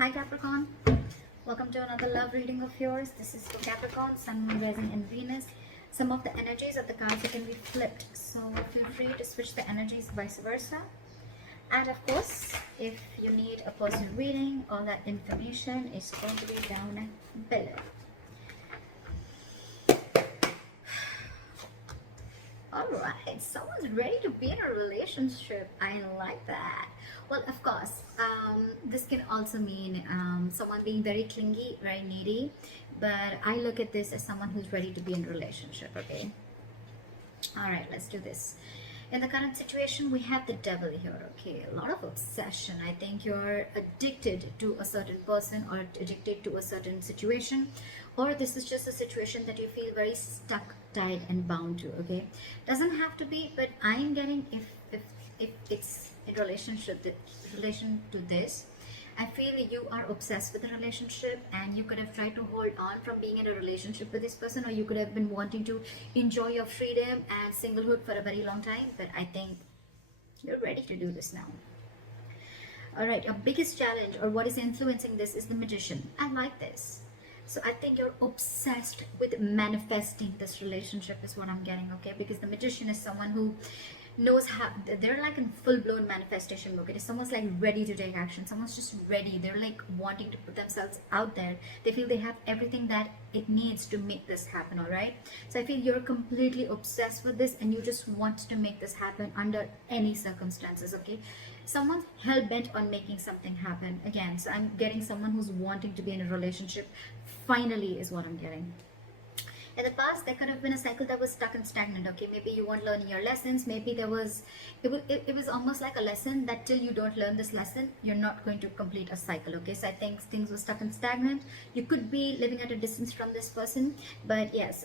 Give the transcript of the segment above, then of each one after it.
Hi Capricorn, welcome to another love reading of yours. This is for Capricorn, Sun, Moon, Rising and Venus. Some of the energies of the cards can be flipped, so feel free to switch the energies vice versa. And of course, if you need a personal reading, all that information is going to be down below. Alright, someone's ready to be in a relationship. I like that. Well, of course, this can also mean someone being very clingy, very needy. But I look at this as someone who's ready to be in a relationship, okay? Alright, let's do this. In the current situation, we have the devil here, okay? A lot of obsession. I think you're addicted to a certain person or addicted to a certain situation. Or this is just a situation that you feel very stuck, tied and bound to, okay? Doesn't have to be, but I'm getting if it's in relation to this, I feel you are obsessed with the relationship and you could have tried to hold on from being in a relationship with this person, or you could have been wanting to enjoy your freedom and singlehood for a very long time, but I think you're ready to do this now. Alright, your biggest challenge or what is influencing this is the Magician. I like this. So I think you're obsessed with manifesting this relationship is what I'm getting, okay? Because the Magician is someone who knows how, they're like in full-blown manifestation mode. It is someone's like ready to take action. Someone's just ready. They're like wanting to put themselves out there. They feel they have everything that it needs to make this happen, all right? So I feel you're completely obsessed with this and you just want to make this happen under any circumstances, okay? Someone's hell-bent on making something happen again. So I'm getting someone who's wanting to be in a relationship finally is what I'm getting. In the past, there could have been a cycle that was stuck and stagnant, okay? Maybe you weren't learning your lessons. Maybe there was, it was almost like a lesson that till you don't learn this lesson, you're not going to complete a cycle, okay? So I think things were stuck and stagnant. You could be living at a distance from this person, but yes,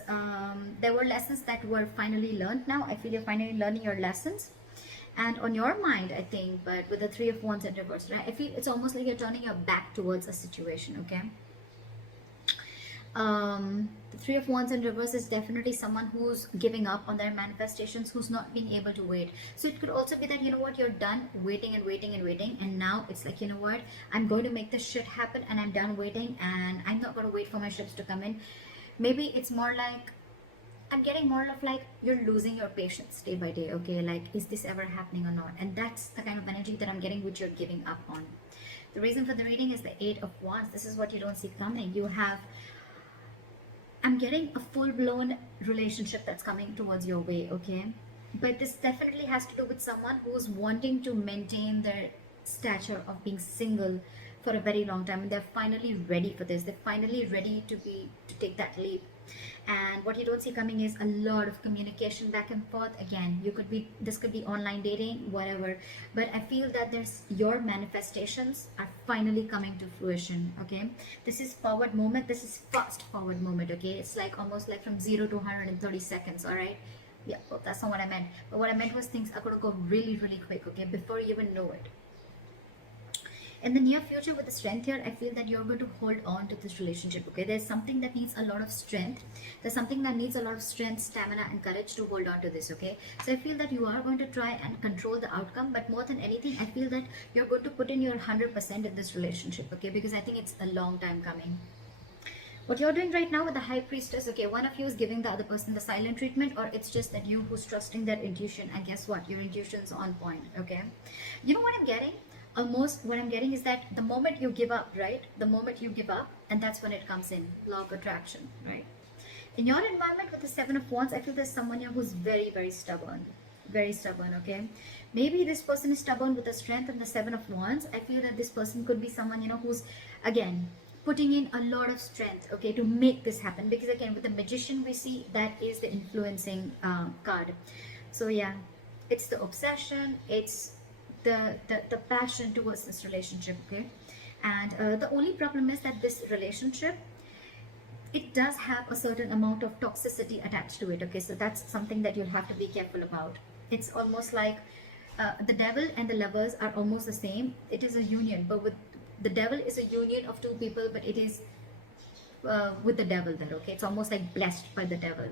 there were lessons that were finally learned now. I feel you're finally learning your lessons. And on your mind, I think, but with the Three of Wands in reverse, right? I feel it's almost like you're turning your back towards a situation, okay? The Three of Wands in reverse is definitely someone who's giving up on their manifestations, who's not being able to wait. So it could also be that, you know what, you're done waiting and waiting and waiting, and now it's like, you know what, I'm going to make this shit happen and I'm done waiting and I'm not going to wait for my ships to come in. Maybe it's more like, I'm getting more of like you're losing your patience day by day, okay? Like, is this ever happening or not? And that's the kind of energy that I'm getting, which you're giving up on. The reason for the reading is the Eight of Wands. This is what you don't see coming. You have, I'm getting a full-blown relationship that's coming towards your way, okay? But this definitely has to do with someone who's wanting to maintain their stature of being single for a very long time, and they're finally ready for this. They're finally ready to take that leap. And what you don't see coming is a lot of communication back and forth. Again, this could be online dating, whatever, but I feel that your manifestations are finally coming to fruition, okay? This is forward moment. This is fast forward moment, okay? It's like almost like from 0 to 130 seconds, all right? Yeah, well, that's not what I meant, but what I meant was things are going to go really, really quick, okay, before you even know it. In the near future, with the Strength here, I feel that you're going to hold on to this relationship, okay? There's something that needs a lot of strength. There's something that needs a lot of strength, stamina and courage to hold on to this, okay? So I feel that you are going to try and control the outcome, but more than anything, I feel that you're going to put in your 100% in this relationship, okay? Because I think it's a long time coming. What you're doing right now with the High Priestess, okay, one of you is giving the other person the silent treatment, or it's just that you who's trusting their intuition, and guess what? Your intuition's on point, okay? You know what I'm getting? Almost what I'm getting is that the moment you give up, right? The moment you give up, and that's when it comes in, law of attraction, right? In your environment with the Seven of Wands, I feel there's someone here who's very, very stubborn, okay? Maybe this person is stubborn with the Strength and the Seven of Wands. I feel that this person could be someone, you know, who's, again, putting in a lot of strength, okay, to make this happen. Because again, with the Magician, we see that is the influencing card. So yeah, it's the obsession, it's the passion towards this relationship, okay? And the only problem is that this relationship, it does have a certain amount of toxicity attached to it, okay? So that's something that you'll have to be careful about. It's almost like the Devil and the Lovers are almost the same. It is a union, but with the Devil is a union of two people, but it is with the Devil there, okay? It's almost like blessed by the Devil.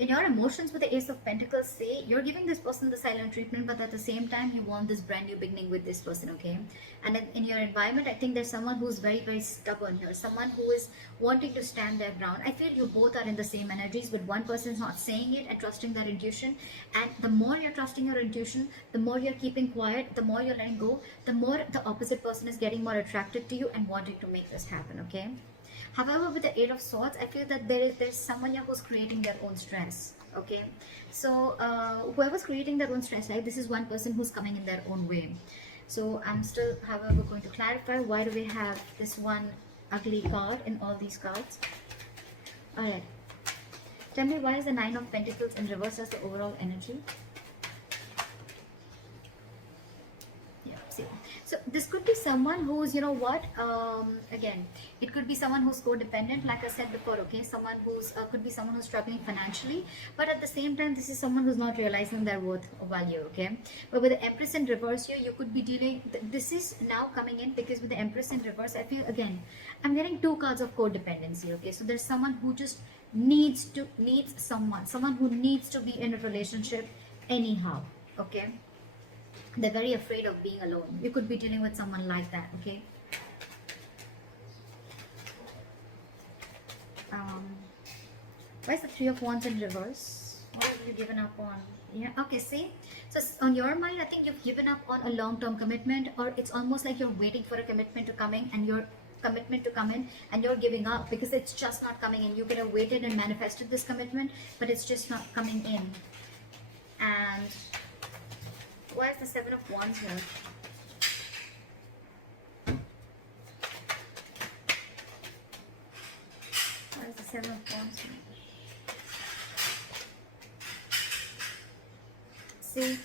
In your emotions with the Ace of Pentacles, say you're giving this person the silent treatment, but at the same time you want this brand new beginning with this person, okay? And in your environment, I think there's someone who's very, very stubborn here, someone who is wanting to stand their ground. I feel you both are in the same energies, but one person's not saying it and trusting their intuition. And the more you're trusting your intuition, the more you're keeping quiet, the more you're letting go, the more the opposite person is getting more attracted to you and wanting to make this happen, okay? However, with the Eight of Swords, I feel that there's someone here who's creating their own stress, okay? So whoever's creating their own stress, right, this is one person who's coming in their own way. So I'm still, however, going to clarify, why do we have this one ugly card in all these cards? All right. Tell me, why is the Nine of Pentacles in reverse as the overall energy? So this could be someone who's, you know what, again, it could be someone who's codependent, like I said before, okay? Someone who's, could be someone who's struggling financially, but at the same time, this is someone who's not realizing their worth or value, okay? But with the Empress in reverse here, you could be dealing, this is now coming in because with the Empress in reverse, I feel, again, I'm getting two cards of codependency, okay? So there's someone who just needs someone who needs to be in a relationship anyhow, okay? They're very afraid of being alone. You could be dealing with someone like that, okay? Why is the Three of Wands in reverse? What have you given up on? Yeah, okay, see? So on your mind, I think you've given up on a long-term commitment, or it's almost like you're waiting for a commitment to come in and you're giving up because it's just not coming in. You could have waited and manifested this commitment, but it's just not coming in. And why is the Seven of Wands here? Why is the Seven of Wands here? See,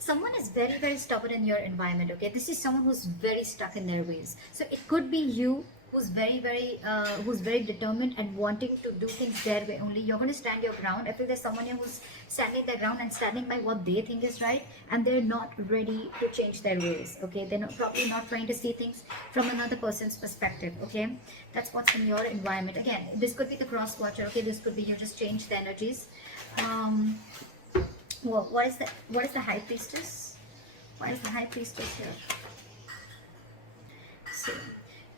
someone is very, very stubborn in your environment, okay? This is someone who's very stuck in their ways. So it could be you who's very, very determined and wanting to do things their way only. You're going to stand your ground. I feel there's someone here who's standing their ground and standing by what they think is right, and they're not ready to change their ways, okay? They're probably not trying to see things from another person's perspective, okay? That's what's in your environment. Again, this could be the cross watcher, okay? This could be you just change the energies. Well, what is the High Priestess? Why is the High Priestess here? So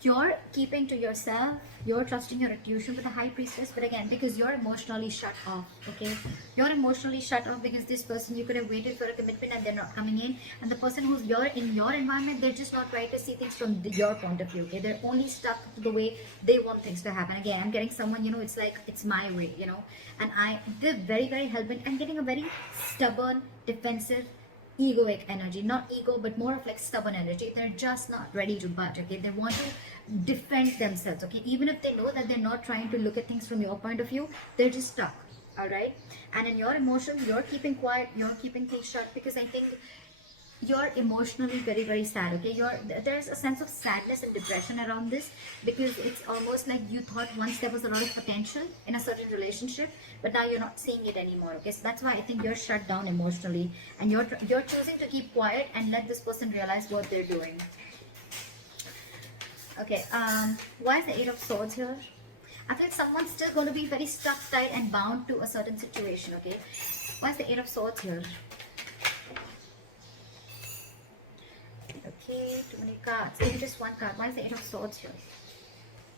you're keeping to yourself, you're trusting your intuition with the High Priestess, but again, because you're emotionally shut off, okay? You're emotionally shut off because this person, you could have waited for a commitment and they're not coming in, and the person who's in your environment, they're just not trying to see things from your point of view, okay? They're only stuck to the way they want things to happen. Again, I'm getting someone, you know, it's like, it's my way, you know, and they're very, very hell-bent. I'm getting a very stubborn, defensive, egoic energy, not ego, but more of like stubborn energy. They're just not ready to budge, okay? They want to defend themselves, okay? Even if they know that they're not trying to look at things from your point of view, they're just stuck, all right? And in your emotions, you're keeping quiet, you're keeping things shut, because I think you're emotionally very, very sad, okay? There's a sense of sadness and depression around this, because it's almost like you thought once there was a lot of potential in a certain relationship, but now you're not seeing it anymore, okay? So that's why I think you're shut down emotionally, and you're choosing to keep quiet and let this person realize what they're doing. Okay, why is the Eight of Swords here? I feel someone's still going to be very stuck, tight, and bound to a certain situation, okay? Why is the Eight of Swords here? Okay, too many cards. Maybe just one card. Why is the Eight of Swords here?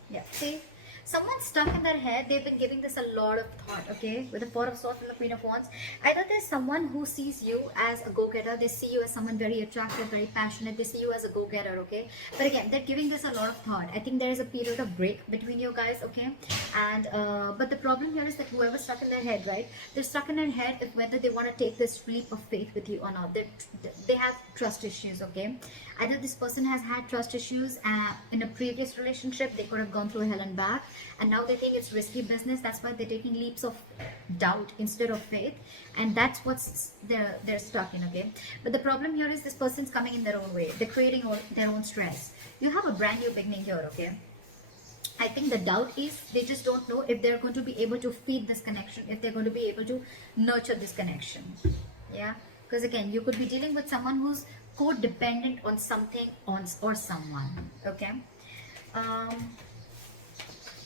Yeah, see? Someone's stuck in their head. They've been giving this a lot of thought, okay? With the Four of Swords and the Queen of Wands. Either there's someone who sees you as a go-getter. They see you as someone very attractive, very passionate. They see you as a go-getter, okay? But again, they're giving this a lot of thought. I think there is a period of break between you guys, okay? And, but the problem here is that whoever's stuck in their head, right? They're stuck in their head if whether they want to take this leap of faith with you or not. They have trust issues, okay? Either this person has had trust issues in a previous relationship. They could have gone through hell and back, and now they think it's risky business. That's why they're taking leaps of doubt instead of faith, and that's what's they're stuck in, okay? But the problem here is this person's coming in their own way. They're creating their own stress. You have a brand new beginning here, okay? I think the doubt is they just don't know if they're going to be able to feed this connection, if they're going to be able to nurture this connection. Yeah, because again, you could be dealing with someone who's codependent on something or someone, okay?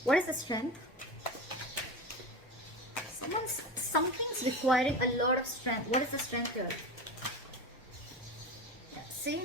What is the Strength? Someone's something's requiring a lot of strength. What is the strength here? See,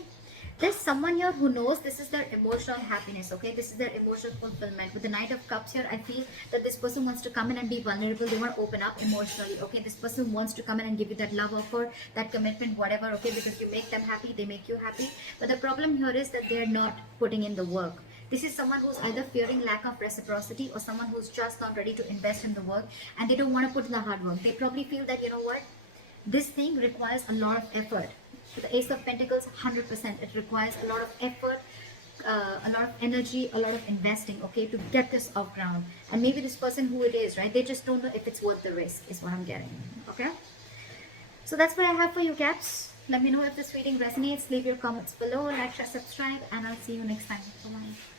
there's someone here who knows this is their emotional happiness, okay? This is their emotional fulfillment. With the Knight of Cups here, I feel that this person wants to come in and be vulnerable. They want to open up emotionally, okay? This person wants to come in and give you that love offer, that commitment, whatever, okay? Because you make them happy, they make you happy. But the problem here is that they're not putting in the work. This is someone who's either fearing lack of reciprocity or someone who's just not ready to invest in the work and they don't want to put in the hard work. They probably feel that, you know what, this thing requires a lot of effort. So the Ace of Pentacles, 100%. It requires a lot of effort, a lot of energy, a lot of investing, okay, to get this off ground. And maybe this person who it is, right, they just don't know if it's worth the risk, is what I'm getting, okay? So that's what I have for you, Caps. Let me know if this reading resonates. Leave your comments below, like, share, subscribe, and I'll see you next time. Bye-bye.